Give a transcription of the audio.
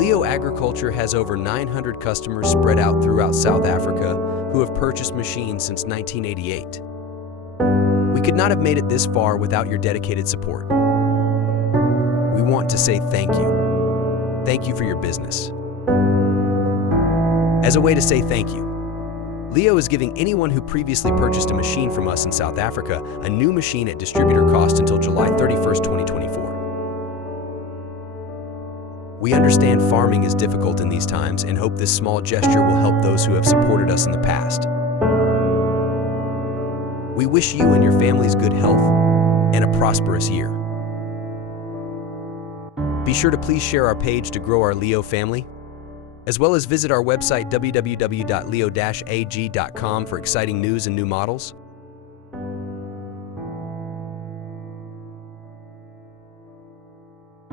Leo Agriculture has over 900 customers spread out throughout South Africa who have purchased machines since 1988. We could not have made it this far without your dedicated support. We want to say thank you. Thank you for your business. As a way to say thank you, Leo is giving anyone who previously purchased a machine from us in South Africa a new machine at distributor cost until July 31st, 2024. We understand farming is difficult in these times and hope this small gesture will help those who have supported us in the past. We wish you and your families good health and a prosperous year. Be sure to please share our page to grow our Leo family, as well as visit our website www.leo-ag.com for exciting news and new models.